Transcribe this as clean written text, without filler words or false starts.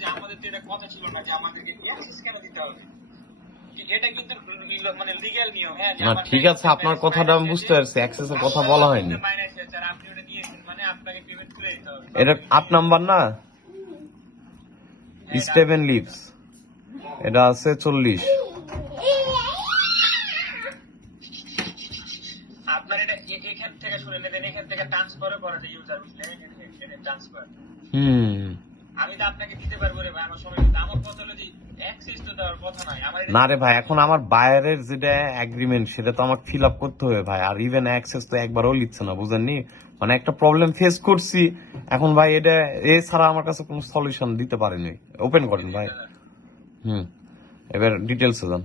যে আমাদের তো এটা কথা ছিল না যে আমাদেরকে অ্যাক্সেস কেন দিতে হবে। এটা কিন্তু মানে লিগ্যাল নিয়ম। হ্যাঁ, না ঠিক আছে, আপনার কথাটা আমি বুঝতে পারছি, অ্যাক্সেসের কথা বলা হয়নি। আপনি ওটা দিয়েছেন মানে আপনাকে পেমেন্ট করে দিতে হবে। এটা 8 নাম্বার না, স্টেভেন লিভস, এটা আছে 40। আপনার এটা এখান থেকে শুনে নেবেন, এখান থেকে ট্রান্সফারও করা যায় ইউজার, বুঝলেন? এটা ট্রান্সফার আমি তো আপনাকে দিতে পারবো রে ভাই, আমার সময় কিন্তু আমার কথা হলো যে অ্যাক্সেস তো দেওয়ার কথা নাই আমার। না রে ভাই, এখন আমার বায়ারের যেটা এগ্রিমেন্ট সেটা তো আমাকে ফিল আপ করতে হবে ভাই, আর ইভেন অ্যাক্সেস তো একবারও লিখছে না, বুঝেননি? মানে একটা প্রবলেম ফেস করছি এখন ভাই, এটা এছাড়া আমার কাছে কোনো সলিউশন দিতে পারেনি। ওপেন করেন ভাই। এবার ডিটেলসে যান।